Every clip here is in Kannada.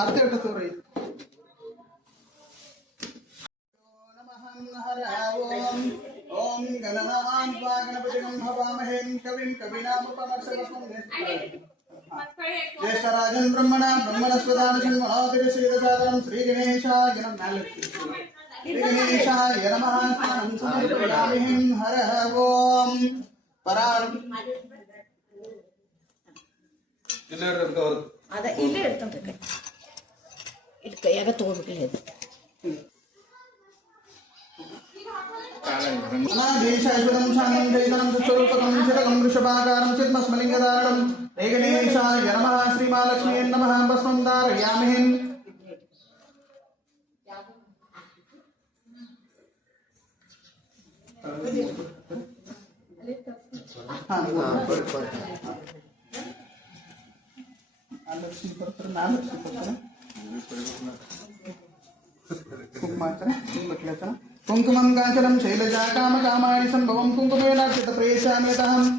आरती उठ तोरी नमः ओम ओम गणनां त्वा गणपतिं हवामहे कविं कवीनामुपमर्शकं ज्येष्ठराजं ब्रह्मणस्पदानशन्मनोतिरश्रीदसादनं श्रीगणेशाय नमः श्रीगणेशाय नमः स्नानं समर्पयामि हरः ओम पराण ಅದ ಇಲ್ಲೇ ಇಡ್ತಾನೆ ಇದು ಕೈಯಾಗ ತಗೋಬೇಕಿಲ್ಲ ಇದು अनादेशाश्वतं शान्तं चैतनं स्वरूपकं चिरकं वृषभाकारं चिद्मस्मलिङ्गधारणं गणेशाय नमः श्रीमहालक्ष्म्यै नमः भस्मं धारयामि कुंकुमं कांचनं शैलजा काम कामाणि संभवं कुंकुमेनार्चित प्रेषयामि तहं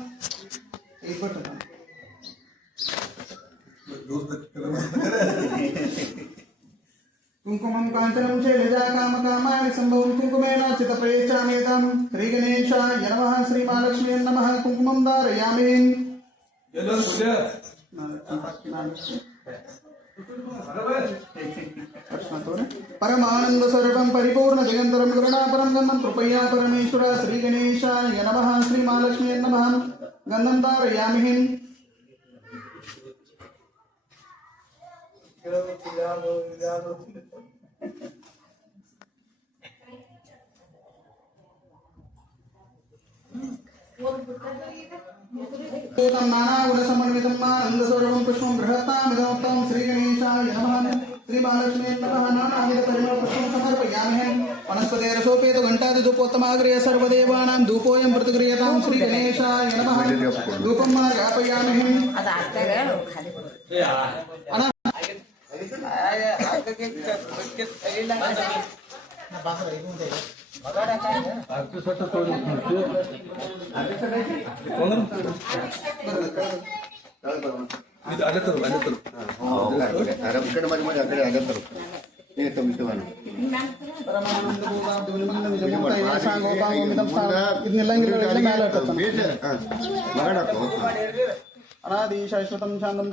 कुंकुमं कांचनं शैलजा काम कामाणि संभवं कुंकुमेनार्चित प्रेषयामि तहं श्रीगणेशाय नमः श्रीमहालक्ष्म्यै नमः कुंकुमं धारयामि परमानंद स्वरूपं परिपूर्ण जगन्तरं करुणापरं गन्धं कृपया परमेश्वर श्री गणेशाय नमः श्री महालक्ष्म्यै नमः गन्धं धारयामि नानागुणसमन्वितं आनन्दस्वरूपं पुष्पं बृहत्तामिदमुक्तं श्रीगणेशाय नमः श्रीमहालक्ष्म्यै नमः नानाविधपरिमलपुष्पं समर्पयामि वनस्पतेरसोपेतघण्टादिधूपोत्तमाग्रय सर्वदेवानां धूपोऽयं प्रतिगृह्यतां श्रीगणेशाय नमः धूपं मार्गापयामि अनादि शाश्वतं शांतं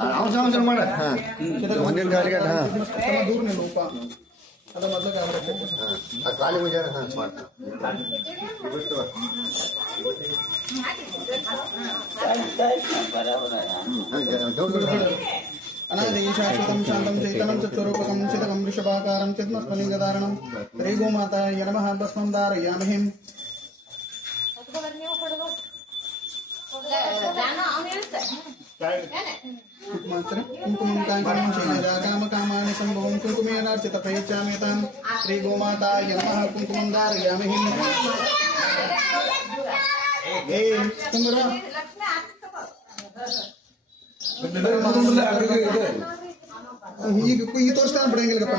दूर नहीं लोपा ಅದು ಮೊದಲು ಖಾಲಿ ಮುಂಜಾನೆ अनादेशाश्वतं शान्तं चैतनं चतुरूपकं चिदकं वृषभाकारं चिद्मस्मलिङ्गधारणं श्रीगोमाताय नमः भस्मं धारयामि कुंकुमं कांचनं शैलजा काम कामानि संभवं कुंकुमेनार्चित प्रयच्छामि तं श्रीगोमाताय नमः कुंकुमं धारयामि ಈಗ ತೋರಿಸ್ತಾನೆ ಬಿಡಂಗಿಲ್ಲಪ್ಪ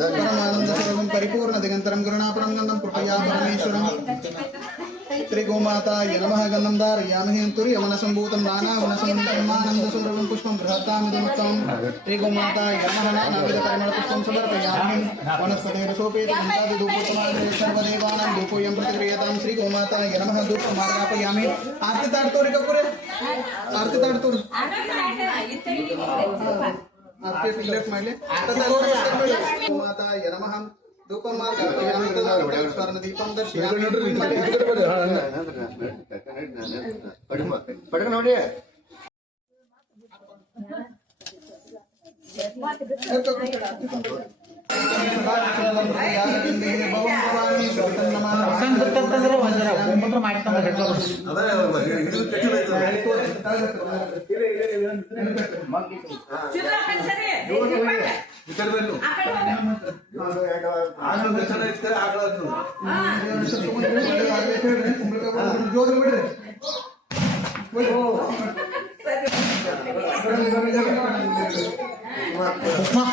ಪರಮಾನಂದ ಸ್ವರೂಪಂ ಪರಿಪೂರ್ಣ ದಿಗಂತರಂ ಕರುಣಾಪರಂ ಗಂಧಂ ಕೃಪಯಾ ಪರಮೇಶ್ವರಂ श्री गोमाताय नमः गन्धं धारयामि तुर्यवनसम्भूतं नानावनसम्भूतं आनन्दस्वरूपं पुष्पं बृहत्तामिदमुक्तं श्री गोमाताय नमः नानाविधपरिमलपुष्पं समर्पयामि वनस्पतेरसोपेतघण्टादिधूपोत्तमाग्रय सर्वदेवानां धूपोऽयं प्रतिगृह्यतां श्री गोमाताय नमः धूपं मार्गापयामि आरती ताड्तोरि कपुरे आरती ताड्तोरि आरती टिलेट माडली गोमाताय नमः धूपं मार्गापयामि स्वर्णदीपं दर्शयामि ಪಟಕ ನೋಡಿ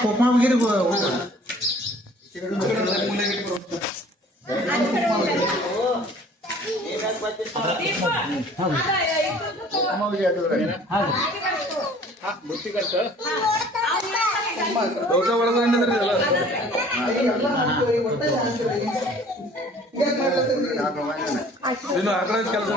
कोपमा वगैरे ಲೋಕ ಒಳಗೊಂಡಿದ್ರಿ ಎಲ್ಲ ಇನ್ನು ಆ ಕಡೆ ಕೆಲಸ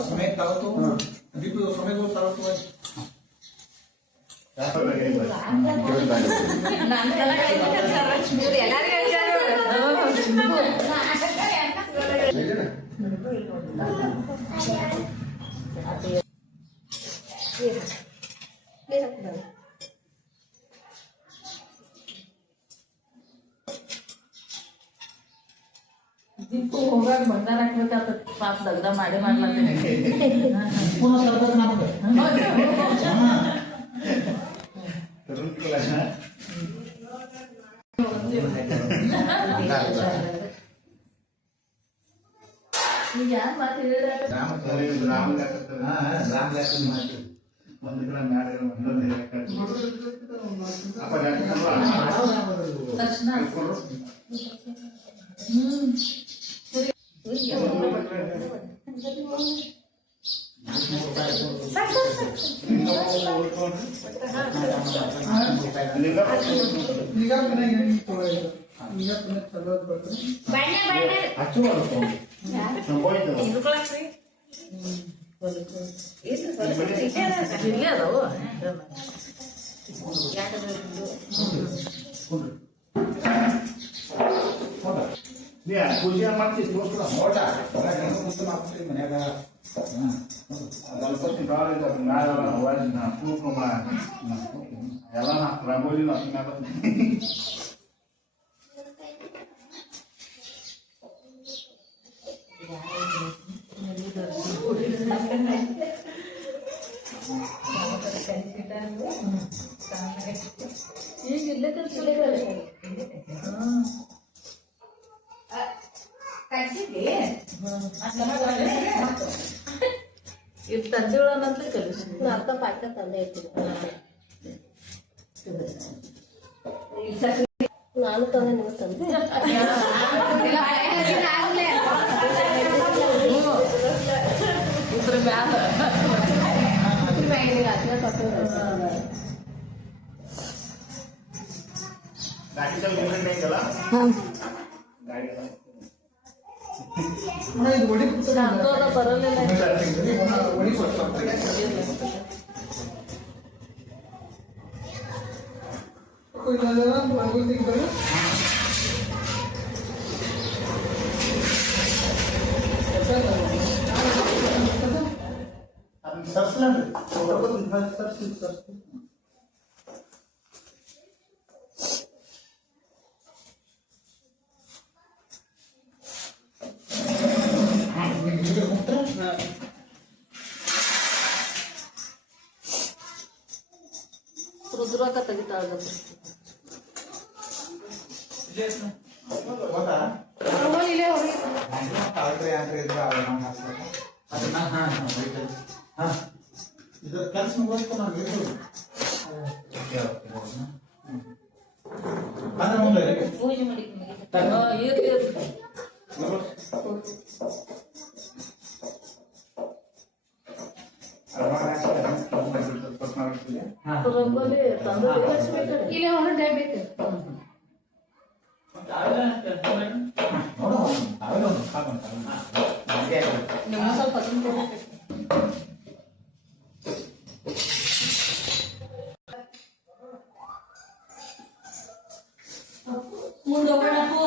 समय तलतो दीप समय को तलतो ದಿಕ್ಕು ಹೋಗಾಗ ಬಂಗಾರ ಹಾಕ್ಬೇಕಾಗ್ತದೆ ಪಾಪ ದಗ್ದ ಮಾಡೇ ಮಾಡ್ಲತ್ತೀನಿ ಪುನಃ ತರಬೇಕು ನಮಗೆ ಈಗ ಯಾರು ಮಾತು ಹೇಳಿದ್ರೆ ತಕ್ಷಣ ಇಲ್ಲೇ ಅದಾವು ಪೂಜೆ ಮಾಡ್ತೀವಿ ದೋಸ್ತ ನೋಟ ಮುಂದೆ ಮಾಡ್ತೀವಿ ಮನ್ಯಾಗ ಗಣಪತಿ ಕುಂಕುಮ ಎಲ್ಲ ರಂಗೋಲಿ ಈಗ ಇಲ್ಲೇ ಕಲ್ಸಿಲ್ಲ ಇದು ತಂದೆಗಳನ್ನಂತ ಕಲಿಸಿ ಅರ್ಥ ಪಾಠ ತಂದೆ ಇರ್ತೀನಿ ನಾನು ತಂದೆ ನೀವು ತಂದೆ ಇದ್ರ ಮ್ಯಾಲ ಶಾಂತೋದ ಬರಲಿಲ್ಲ ರುದ್ರಕ ತೆಗಿತಾಳ ಕೆಲಸ ಮುಗಿಸ್ತು ನಾನು ಪೂಜೆ ಮಾಡಿ ಇರ್ಲಿ ರಂಗೋಲಿ ತಂದು ಇಲ್ಲೇ ಒಂದು ಡೇ ಬೇಕು ನಿಮ್ಮ ಸ್ವಲ್ಪ ಮುಂದೆ ಹೋಗೋಣಪ್ಪು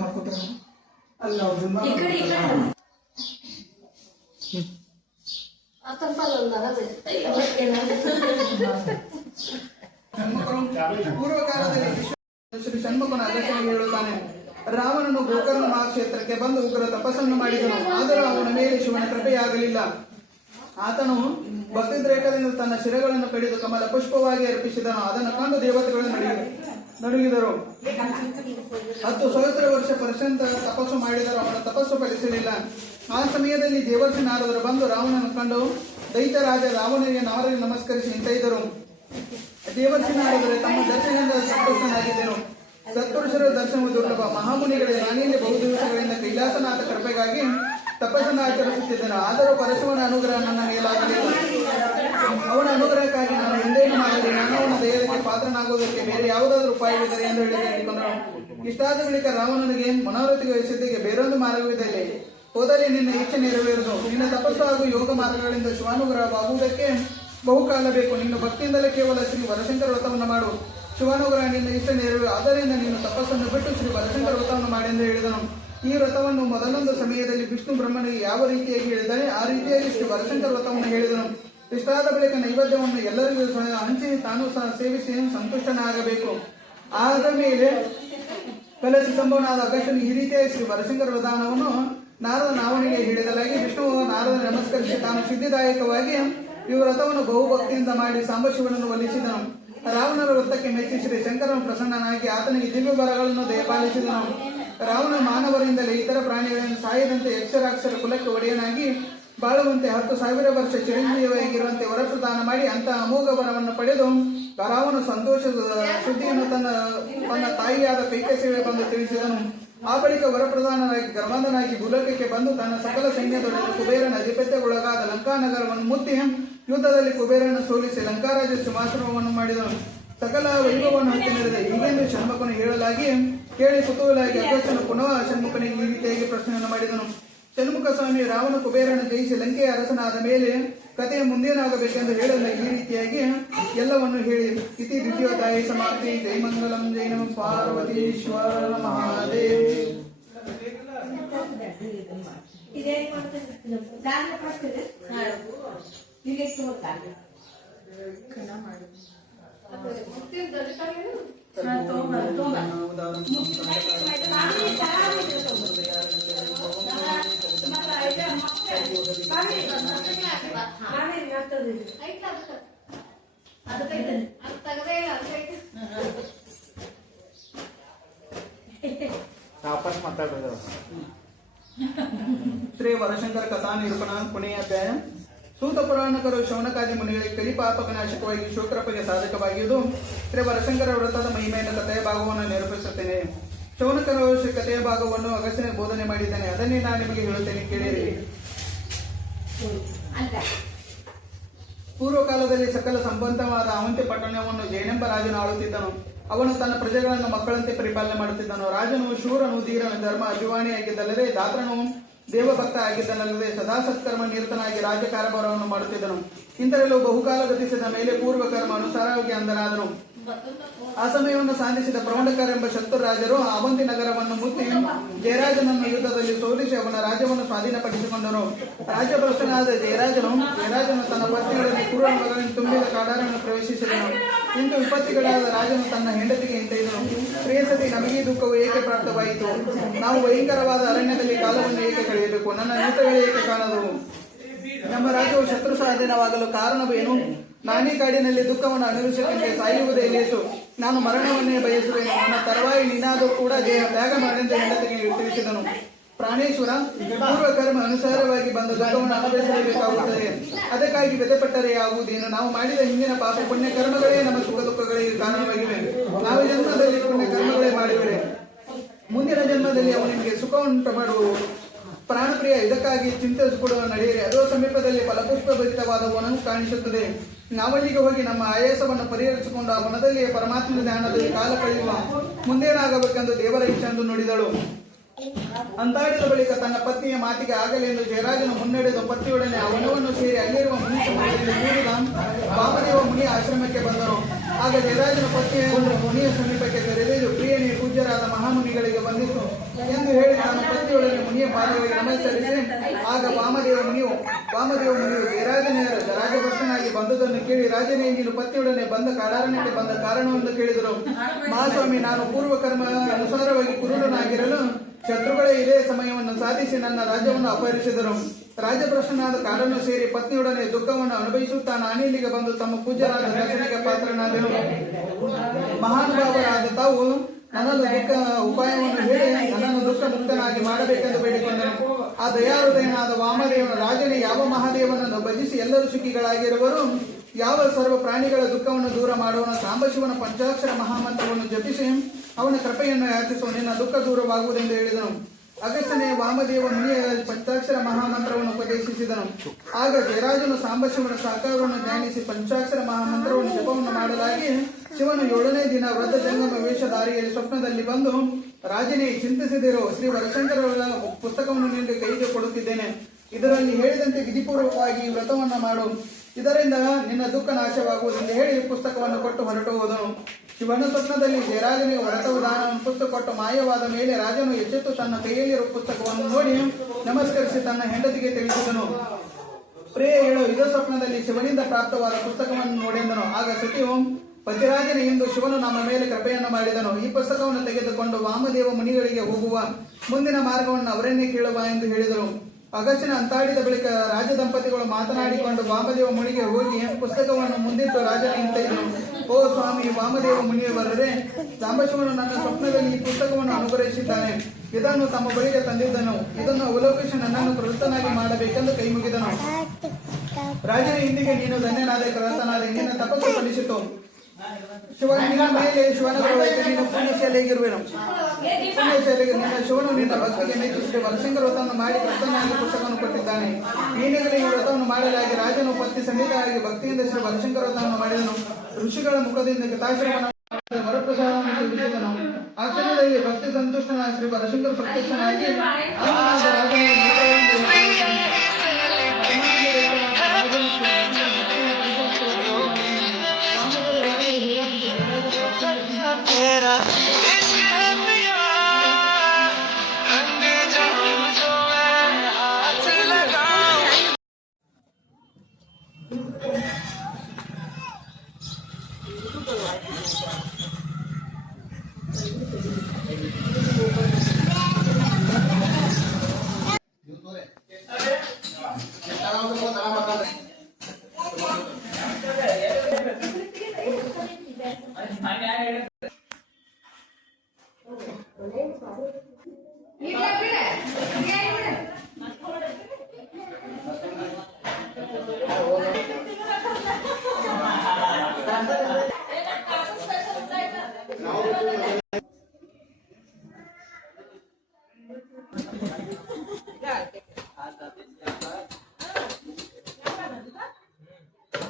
ಮಾಡ್ಕೋತಾರೆ ಅಲ್ಲ ಅವ್ರನ್ನ ಪೂರ್ವಕಾಲದಲ್ಲಿ ಶ್ರೀ ಷಣ್ಮುಖನ ಅಗತ್ಯವಾಗಿ ಹೇಳುತ್ತಾನೆ. ರಾವಣನು ಗೋಕರ್ಣ ಮಹಾಕ್ಷೇತ್ರಕ್ಕೆ ಬಂದು ಉಗ್ರ ತಪಸ್ಸನ್ನು ಮಾಡಿದನು. ಆದರೂ ಅವನ ಮೇಲೆ ಶಿವನ ಕೃಪೆಯಾಗಲಿಲ್ಲ. ಆತನು ಭಕ್ತಿದ್ರೇಕದಿಂದ ತನ್ನ ಶಿರಗಳನ್ನು ಕಡಿದು ಕಮಲ ಪುಷ್ಪವಾಗಿ ಅರ್ಪಿಸಿದನು. ಅದನ್ನು ಕಂಡು ದೇವತೆಗಳು ನಡುಗಿದರು. 10 ಸಹಸ್ರ ವರ್ಷ ಪರ್ಯಂತ ತಪಸ್ಸು ಮಾಡಿದರು. ಅವನ ತಪಸ್ಸು ಫಲಿಸಲಿಲ್ಲ. ಆ ಸಮಯದಲ್ಲಿ ದೇವರ್ಷಿ ನಾರದರು ಬಂದು ರಾವಣನನ್ನು ಕಂಡು ದೈತ್ಯರಾಜ ರಾವಣನಿಗೆ ನಾರರಿಗೆ ನಮಸ್ಕರಿಸಿ ನಿಂತಿದ್ದರು. ದೇವರ್ಷಿ ನಾರದರೆ ತಮ್ಮ ದರ್ಶನದಿಂದ ಸಂತೋಷನಾಗಿದ್ದರು. ಸತ್ಪುರುಷರ ದರ್ಶನವು ದುರ್ಲಭ. ಮಹಾಮುನಿಗಳೇ, ನಾನಿಲ್ಲಿ ಬಹುದಿವಸಗಳಿಂದ ಕೈಲಾಸನಾಥ ಕೃಪೆಗಾಗಿ ತಪಸ್ಸನ್ನು ಆಚರಿಸುತ್ತಿದ್ದನು. ಆದರೂ ಪರಶುವನ ಅನುಗ್ರಹ ನನ್ನ ಮೇಲಾಗಲಿಲ್ಲ. ಅವನ ಅನುಗ್ರಹಕ್ಕಾಗಿ ನಾನು ಎಂದೇನು ಮಾಡಲಿ? ನಾನು ಅವನ ದಯಕ್ಕೆ ಪಾತ್ರನಾಗುವುದಕ್ಕೆ ಬೇರೆ ಯಾವುದಾದ್ರೂ ಉಪಾಯವಿದ್ದರೆ ಎಂದು ಹೇಳಿಕೊಂಡರು. ಇಷ್ಟಾದ ಬಳಿಕ ರಾವಣನಿಗೆ ಮನೋರಥಿಗೆ ವಹಿಸಿದ್ದಕ್ಕೆ ಬೇರೊಂದು ಮಾರ್ಗವಿದೆ. ಹೋದಲ್ಲಿ ನಿನ್ನ ಇಚ್ಛೆ ನೆರವೇರುವುದು. ನಿನ್ನ ತಪಸ್ಸು ಹಾಗೂ ಯೋಗ ಮಾರ್ಗಗಳಿಂದ ಶಿವಾನುಗ್ರಹವಾಗುವುದಕ್ಕೆ ಬಹುಕಾಲ ಬೇಕು. ನಿನ್ನ ಭಕ್ತಿಯಿಂದಲೇ ಕೇವಲ ಶ್ರೀ ವರಶಂಕರ ವ್ರತವನ್ನು ಮಾಡು. ಶಿವಾನುಗ್ರಹ ನಿನ್ನ ಇಷ್ಟ ನೆರವೇರು. ಆದ್ದರಿಂದ ನಿನ್ನ ತಪಸ್ಸನ್ನು ಬಿಟ್ಟು ಶ್ರೀ ವರಶಂಕರ ವ್ರತವನ್ನು ಮಾಡಿ ಎಂದು ಹೇಳಿದನು. ಈ ವ್ರತವನ್ನು ಮೊದಲೊಂದು ಸಮಯದಲ್ಲಿ ವಿಷ್ಣು ಬ್ರಹ್ಮನಿಗೆ ಯಾವ ರೀತಿಯಾಗಿ ಹೇಳಿದರೆ ಆ ರೀತಿಯಾಗಿ ಶ್ರೀ ವರಶಂಕರ ವ್ರತವನ್ನು ಹೇಳಿದನು. ಇಷ್ಟಾದ ಬಳಿಕ ನೈವೇದ್ಯವನ್ನು ಎಲ್ಲರಿಗೂ ಹಂಚಿ ತಾನು ಸಹ ಸೇವಿಸಿ ಸಂತುಷ್ಟನಾಗಬೇಕು. ಆದ ಮೇಲೆ ಕಲಸಿ ಸಂಭವನಾದ ಅಗಸ್ತ್ಯನು ಈ ರೀತಿಯಾಗಿ ಶ್ರೀ ವರಶಂಕರ ವಿಧಾನವನ್ನು ನಾರದನಿಗೆ ಹೇಳಿದಲಾಗಿ ವಿಷ್ಣುವು ನಾರದನ ನಮಸ್ಕರಿಸಿ ತಾನು ಸಿದ್ಧಿದಾಯಕವಾಗಿ ಈ ವ್ರತವನ್ನು ಬಹುಭಕ್ತಿಯಿಂದ ಮಾಡಿ ಸಾಂಬಶಿವನನ್ನು ಒಲಿಸಿದನು. ರಾವಣನ ವೃತ್ತಕ್ಕೆ ಮೆಚ್ಚಿ ಶ್ರೀ ಶಂಕರನು ಪ್ರಸನ್ನನಾಗಿ ಆತನಿಗೆ ದಿವ್ಯ ವರಗಳನ್ನು ದಯಪಾಲಿಸಿದನು. ರಾವಣ ಮಾನವರಿಂದಲೇ ಇತರ ಪ್ರಾಣಿಗಳನ್ನು ಸಾಯದಂತೆ ಯಕ್ಷರಾಕ್ಷರ ಕುಲಕ್ಕೆ ಒಡೆಯನಾಗಿ ಬಾಳುವಂತೆ 10,000 ವರ್ಷ ಚಿರಂಜೀವಿಯಾಗಿರುವಂತೆ ವರಪ್ರದಾನ ಮಾಡಿ ಅಂತಹ ಅಮೋಘ ವರವನ್ನು ಪಡೆದು ರಾವಣ ಸಂತೋಷದ ಸುದ್ದಿಯನ್ನು ತನ್ನ ತಾಯಿಯಾದ ಕೈಕೇಸಿಗೆ ಬಂದು ತಿಳಿಸಿದನು. ಆ ಬಳಿಕ ವರಪ್ರಧಾನರಾಗಿ ಗರ್ವಾಂಧನಾಗಿ ಭೂಲೋಕಕ್ಕೆ ಬಂದು ತನ್ನ ಸಕಲ ಸೈನ್ಯದೊಡನೆ ಕುಬೇರನ ಅಧಿಪತ್ಯಗೊಳಗಾದ ಲಂಕಾನಗರವನ್ನು ಮುತ್ತಿ ಯುದ್ಧದಲ್ಲಿ ಕುಬೇರನ ಸೋಲಿಸಿ ಲಂಕಾರಾಜ ಸಿಂಹಾಸನವನ್ನು ಮಾಡಿದನು. ಸಕಲ ವೈಭವವನ್ನು ಹತ್ತಿ ನಡೆದ ಹೀಗೆಂದು ಷಣ್ಮುಖನು ಹೇಳಲಾಗಿ ಕೇಳಿ ಕುತೂಹಲಾಗಿ ಅಗಸ್ತ್ಯನು ಪುನಃ ಷಣ್ಮುಖನಿಗೆ ಈ ರೀತಿಯಾಗಿ ಪ್ರಶ್ನೆಯನ್ನು ಮಾಡಿದನು. ಷಣ್ಮುಖ ಸ್ವಾಮಿ, ರಾವಣ ಕುಬೇರನ ಜಯಿಸಿ ಲಂಕೆಯ ಅರಸನಾದ ಮೇಲೆ ಕಥೆಯ ಮುಂದೇನಾಗಬೇಕೆಂದು ಹೇಳಲ್ಲ ಈ ರೀತಿಯಾಗಿ ಎಲ್ಲವನ್ನು ಹೇಳಿ ಇತಿ ದ್ವಿತೀಯೋಧ್ಯಾಯ ಸಮಾಪ್ತಿ. ಜೈ ಮಂಗಲಂ ಜೈ ನಮ ಪಾರ್ವತೀಶ್ವರ ಮಹಾದೇವ್. ಶ್ರೀ ವರಶಂಕರ ಕಥಾ ನಿರೂಪಣಾ ಕೊನೆಯ ಅಧ್ಯಾಯ. ಸೂತ ಪುರಾಣಕರು ಶೌನಕಾದಿ ಮುನಿಗಳಿಗೆ ಕಲಿಪಾಪಕನಾಶಕವಾಗಿ ಶೋಕೃಪೆಗೆ ಸಾಧಕವಾಗಿದ್ದು ಶ್ರೀ ವರಶಂಕರ ವ್ರತದ ಮಹಿಮೆಯನ್ನು ಕಥೆಯ ಭಾಗವನ್ನು ನಿರೂಪಿಸುತ್ತೇನೆ. ಶೌನಕರ ಕಥೆಯ ಭಾಗವನ್ನು ಅಗಸ್ತ್ಯನಿಗೆ ಬೋಧನೆ ಮಾಡಿದ್ದೇನೆ. ಅದನ್ನೇ ನಾನು ನಿಮಗೆ ಹೇಳುತ್ತೇನೆ, ಕೇಳಿರಿ. ಪೂರ್ವಕಾಲದಲ್ಲಿ ಸಕಲ ಸಂಬಂಧವಾದ ಅವಂತಿ ಪಟ್ಟಣವನ್ನು ಜಯನೆಂಬ ರಾಜನು ಆಳುತ್ತಿದ್ದನು. ಅವನು ತನ್ನ ಪ್ರಜೆಗಳನ್ನು ಮಕ್ಕಳಂತೆ ಪರಿಪಾಲನೆ ಮಾಡುತ್ತಿದ್ದನು. ರಾಜನು ಶೂರನು, ಧೀರನು, ಧರ್ಮ ಅಭಿಮಾನಿಯಾಗಿದ್ದಲ್ಲದೆ ದಾತ್ರನು ದೇವಭಕ್ತ ಆಗಿದ್ದನಲ್ಲದೆ ಸದಾ ಸತ್ಕರ್ಮ ನಿರತನಾಗಿ ರಾಜ್ಯ ಕಾರ್ಯಭಾರವನ್ನು ಮಾಡುತ್ತಿದ್ದನು. ಇಂಥವೆಲ್ಲೂ ಬಹುಕಾಲ ಗತಿಸಿದ ಮೇಲೆ ಪೂರ್ವಕರ್ಮ ಅನುಸಾರವಾಗಿ ಅಂಧನಾದನು. ಆ ಸಮಯವನ್ನು ಸಾಧಿಸಿದ ಪ್ರೌಢಕರ್ ಎಂಬ ಶತ್ರು ರಾಜರು ಅವಂತಿ ನಗರವನ್ನು ಮುತ್ತಿ ಜಯರಾಜನನ್ನು ಯುದ್ಧದಲ್ಲಿ ಸೋಲಿಸಿ ಅವನ ರಾಜ್ಯವನ್ನು ಸ್ವಾಧೀನಪಡಿಸಿಕೊಂಡರು. ರಾಜ್ಯಭ್ರಷ್ಟನಾದ ಜಯರಾಜನು ತನ್ನ ಪತ್ನಿಗಳಲ್ಲಿ ಪೂರ್ವ ಮಗಳಿಂದ ತುಂಬಿದ ಕಾಡಾರನ್ನು ಪ್ರವೇಶಿಸಿದನು. ಇಂದು ವಿಪತ್ತಿಗಳಾದ ರಾಜನು ತನ್ನ ಹೆಂಡತಿಗೆ ಇಂತಿದ್ದನು, ಪ್ರಿಯಸತಿ, ನಮಗೆ ದುಃಖವು ಏಕೆ ಪ್ರಾಪ್ತವಾಯಿತು? ನಾವು ಭಯಂಕರವಾದ ಅರಣ್ಯದಲ್ಲಿ ಕಾಲವನ್ನು ಏಕೆ ಕಳೆಯಬೇಕು? ನನ್ನ ನೇತ್ರಗಳು ಏಕೆ ಕಾಣದವು? ನಮ್ಮ ರಾಜ್ಯವು ಶತ್ರು ಸ್ವಾಧೀನವಾಗಲು ಕಾರಣವೇನು? ನಾನೇ ಕಾಡಿನಲ್ಲಿ ದುಃಖವನ್ನು ಅನುಭವಿಸಬೇಕೆಂದೇ ಸಾಯುವುದೇ ಲೇಸು. ನಾನು ಮರಣವನ್ನೇ ಬಯಸುವೆನು. ನನ್ನ ತರುವಾಯ ನೀನಾದರೂ ಕೂಡ ದೇಹ ತ್ಯಾಗ ಮಾಡೆಂದು ಹೆಂಡತಿಗೆ ತಿಳಿಸಿದನು. ಪ್ರಾಣೇಶ್ವರ, ಪೂರ್ವಕರ್ಮ ಅನುಸಾರವಾಗಿ ಬಂದ ದುಃಖವನ್ನು ಅನುಭವಿಸಲೇಬೇಕಾಗುತ್ತದೆ. ಅದಕ್ಕಾಗಿ ವ್ಯಥೆಪಟ್ಟರೆ ಆಗುವುದೇನು? ನಾವು ಮಾಡಿದ ಹಿಂದಿನ ಪಾಪ ಪುಣ್ಯ ಕರ್ಮಗಳೇ ನಮ್ಮ ಸುಖ ದುಃಖಗಳಿಗೆ ಕಾರಣವಾಗಿವೆ. ನಾವು ಜನ್ಮದಲ್ಲಿ ಪುಣ್ಯ ಕರ್ಮಗಳೇ ಮಾಡಿದರೆ ಮುಂದಿನ ಜನ್ಮದಲ್ಲಿ ಅವು ನಿಮಗೆ ಸುಖವುಂಟು ಮಾಡುವು. ಪ್ರಾಣಪ್ರಿಯ, ಇದಕ್ಕಾಗಿ ಚಿಂತಿಸಿಕೊಡುವ ನಡೆಯಿರಿ. ಅದೋ ಸಮೀಪದಲ್ಲಿ ಫಲಪುಷ್ಪ ಭರಿತವಾದ ವನವು ಕಾಣಿಸುತ್ತದೆ. ನಾವಲ್ಲಿಗೆ ಹೋಗಿ ನಮ್ಮ ಆಯಾಸವನ್ನು ಪರಿಹರಿಸಿಕೊಂಡು ಆ ವನದಲ್ಲಿ ಪರಮಾತ್ಮನ ಧ್ಯಾನದಲ್ಲಿ ಕಾಲ ಕಳೆಯುವ. ಮುಂದೇನಾಗಬೇಕೆಂದು ದೇವರ ಇಚ್ಛೆಂದು ನುಡಿದಳು. ಅಂತಾಡಿದ ಬಳಿಕ ತನ್ನ ಪತ್ನಿಯ ಮಾತಿಗೆ ಆಗಲೆಂದು ಜಯರಾಜನು ಮುನ್ನಡೆದು ಪತ್ನಿಯೊಡನೆ ಅವನವನ್ನು ಸೇರಿ ಅಲ್ಲಿರುವ ಮುನಿ ಸಮೂಹದಲ್ಲಿ ಕೂಡಿದ ವಾಮದೇವ ಮುನಿಯ ಆಶ್ರಮಕ್ಕೆ ಬಂದರು. ಆಗ ಜಯರಾಜನ ಪತ್ನಿಯನ್ನು ಮುನಿಯ ಸಮೀಪಕ್ಕೆ ಕರೆದೊಯ್ದು ಪ್ರಿಯನೇ ಪೂಜ್ಯರಾದ ಮಹಾಮುನಿಗಳಿಗೆ ಬಂದಿತು ಎಂದು ಹೇಳಿ ತನ್ನ ಪತ್ನಿಯೊಡನೆ ಮುನಿಯ ಪಾದಗಳಿಗೆ ನಮಸ್ಕರಿಸಿ ಆಗ ವಾಮದೇವ ಮುನಿಯು ಜಯರಾಜನ ರಾಜಭ್ರಷ್ಟನಾಗಿ ಬಂದುದನ್ನು ಕೇಳಿ ರಾಜನೇ ನೀನು ಪತ್ನಿಯೊಡನೆ ಬಂದ ಕಾಡಾರಣ್ಯಕ್ಕೆ ಬಂದ ಕಾರಣವನ್ನು ಕೇಳಿದರು. ಮಹಾಸ್ವಾಮಿ, ನಾನು ಪೂರ್ವ ಕರ್ಮ ಅನುಸಾರವಾಗಿ ಕುರುಡನಾಗಿರಲು ಶತ್ರುಗಳೇ ಇದೇ ಸಮಯವನ್ನು ಸಾಧಿಸಿ ನನ್ನ ರಾಜ್ಯವನ್ನು ಅಪಹರಿಸಿದರು. ರಾಜಭ್ರಷ್ಟನಾದ ಕಾಡನ್ನು ಸೇರಿ ಪತ್ನಿಯೊಡನೆ ದುಃಖವನ್ನು ಅನುಭವಿಸುತ್ತಾ ನಾನಿಲ್ಲಿಗೆ ಬಂದು ತಮ್ಮ ಪೂಜ್ಯರಾದ ದರ್ಶನಕ್ಕೆ ಪಾತ್ರನಾದೆನು. ಮಹಾನುಭಾವರಾದ ತಾವು ನನ್ನನ್ನು ದುಃಖ ಉಪಾಯವನ್ನು ಹೇಳಿ ನನ್ನನ್ನು ದುಃಖ ಮುಕ್ತನಾಗಿ ಮಾಡಬೇಕೆಂದು ಬೇಡಿಕೊಂಡನು. ಆ ದಯಾಹೃದಯನಾದ ವಾಮದೇವನ ರಾಜನೇ, ಯಾವ ಮಹಾದೇವನನ್ನು ಭಜಿಸಿ ಎಲ್ಲರೂ ಸುಖಿಗಳಾಗಿರುವರು, ಯಾವ ಸರ್ವ ಪ್ರಾಣಿಗಳ ದುಃಖವನ್ನು ದೂರ ಮಾಡುವನು, ಸಾಂಬಶಿವನ ಪಂಚಾಕ್ಷರ ಮಹಾಮಂತ್ರವನ್ನು ಜಪಿಸಿ ಅವನ ಕೃಪೆಯನ್ನು ಯಾಚಿಸುವ, ನಿನ್ನ ದುಃಖ ದೂರವಾಗುವುದೆಂದು ಹೇಳಿದನು. ಅಗಸ್ತ್ಯನೇ ವಾಮದೇವ ಮುನಿಯ ಪಂಚಾಕ್ಷರ ಮಹಾಮಂತ್ರವನ್ನು ಉಪದೇಶಿಸಿದನು. ಆಗ ಜಯರಾಜನು ಸಾಂಬಶಿವನ ಸಾಕಾರವನ್ನು ಧ್ಯಾನಿಸಿ ಪಂಚಾಕ್ಷರ ಮಹಾಮಂತ್ರವನ್ನು ಜಪವನ್ನು ಮಾಡಲಾಗಿ ಶಿವನು 7ನೇ ದಿನ ವೃದ್ಧ ಜಂಗಮ ವೇಷಧಾರಿಯಲ್ಲಿ ಸ್ವಪ್ನದಲ್ಲಿ ಬಂದು, ರಾಜನೇ ಚಿಂತಿಸಿದಿರೋ, ಶ್ರೀ ವರಶಂಕರ ಪುಸ್ತಕವನ್ನು ನಿನಗೆ ಕೈಗೆ ಕೊಡುತ್ತಿದ್ದೇನೆ. ಇದರಲ್ಲಿ ಹೇಳಿದಂತೆ ವಿಧಿಪೂರ್ವಕವಾಗಿ ವ್ರತವನ್ನ ಮಾಡು, ಇದರಿಂದ ನಿನ್ನ ದುಃಖ ನಾಶವಾಗುವುದೆಂದು ಹೇಳಿ ಪುಸ್ತಕವನ್ನು ಕೊಟ್ಟು ಹೊರಟು ಹೋದನು. ಶಿವನ ಸ್ವಪ್ನದಲ್ಲಿ ಜಯರಾಜನಿಗೆ ವ್ರತದಾನವನ್ನು ಪುಸ್ತಕ ಕೊಟ್ಟು ಮಾಯವಾದ ಮೇಲೆ ರಾಜನು ಎಚ್ಚೆತ್ತು ತನ್ನ ಕೈಯಲ್ಲಿರುವ ಪುಸ್ತಕವನ್ನು ನೋಡಿ ನಮಸ್ಕರಿಸಿ ತನ್ನ ಹೆಂಡತಿಗೆ ತಿಳಿಸಿದನು. ಪ್ರಿಯ ಹೇಳು, ಇದೇ ಸ್ವಪ್ನದಲ್ಲಿ ಶಿವನಿಂದ ಪ್ರಾಪ್ತವಾದ ಪುಸ್ತಕವನ್ನು ನೋಡೆಂದನು. ಆಗ ಸತಿಯು, ಪತಿರಾಜನ ಎಂದು ಶಿವನು ನಮ್ಮ ಮೇಲೆ ಕೃಪೆಯನ್ನು ಮಾಡಿದನು. ಈ ಪುಸ್ತಕವನ್ನು ತೆಗೆದುಕೊಂಡು ವಾಮದೇವ ಮುನಿಗಳಿಗೆ ಹೋಗುವ ಮುಂದಿನ ಮಾರ್ಗವನ್ನು ಅವರನ್ನೇ ಕೇಳುವ ಎಂದು ಹೇಳಿದರು. ಅಗಸ್ತ್ಯನ ಅಂತಾಡಿದ ಬಳಿಕ ರಾಜ ದಂಪತಿಗಳು ಮಾತನಾಡಿಕೊಂಡು ವಾಮದೇವ ಮುನಿಗೆ ಹೋಗಿ ಪುಸ್ತಕವನ್ನು ಮುಂದಿಟ್ಟು ರಾಜನ ಹಿಂತೆಗೆದನು. ಓ ಸ್ವಾಮಿ ವಾಮದೇವ ಮುನಿಯವರೇ, ಸಾಂಬಶಿವನು ನನ್ನ ಸ್ವಪ್ನದಲ್ಲಿ ಈ ಪುಸ್ತಕವನ್ನು ಅನುಗ್ರಹಿಸಿದ್ದಾನೆ. ಇದನ್ನು ತಮ್ಮ ಬಳಿಗೆ ತಂದಿದ್ದನು. ಇದನ್ನು ಅವಲೋಕಿಸಿ ನನ್ನನ್ನು ಪ್ರವೃತ್ತನಾಗಿ ಮಾಡಬೇಕೆಂದು ಕೈ ಮುಗಿದನು. ರಾಜನ ಇಂದಿಗೆ ನೀನು ಧನ್ಯನಾದ ಕೃತನಾದ ನಿನ್ನ ತಪಸ್ಸು ಫಲಿಸಿತು. ಶಿವನ ಮೇಲೆ ಶಿವನ ನೀನು ಪುಣ್ಯಶಾಲೆಗಿರುವೆನು. ಪುಣ್ಯಶಾಲೆಗೆ ನಿನ್ನ ಶಿವನು ನಿನ್ನ ಭಕ್ತಿಗೆ ಮೆಚ್ಚಿಸಿ ವರಶಂಕರ ವ್ರತವನ್ನು ಮಾಡಿ ಪ್ರಸನ್ನಾಗಿ ಪುಸ್ತಕವನ್ನು ಕೊಟ್ಟಿದ್ದಾನೆ. ನೀನಿಗಲೇ ಈ ವ್ರತವನ್ನು ಮಾಡಲಾಗಿ ರಾಜನು ಪತ್ನಿ ಸಮೇತರಾಗಿ ಭಕ್ತಿಯಿಂದ ಶ್ರೀ ವರಶಂಕರ ವ್ರತವನ್ನು ಮಾಡಿದನು. ಋಷಿಗಳ ಮುಖದಿಂದ ಗತಾಶ್ರಮನ ವರಪ್ರಸಾದವನ್ನು ತಿಳಿಸಿದನು. ಆ ಕ್ಷಣದಲ್ಲಿ ಭಕ್ತಿ ಸಂತುಷ್ಟನಾದ ಶ್ರೀ ವರಶಂಕರ ಪ್ರತ್ಯಕ್ಷನಾಗಿ ರಾಜನ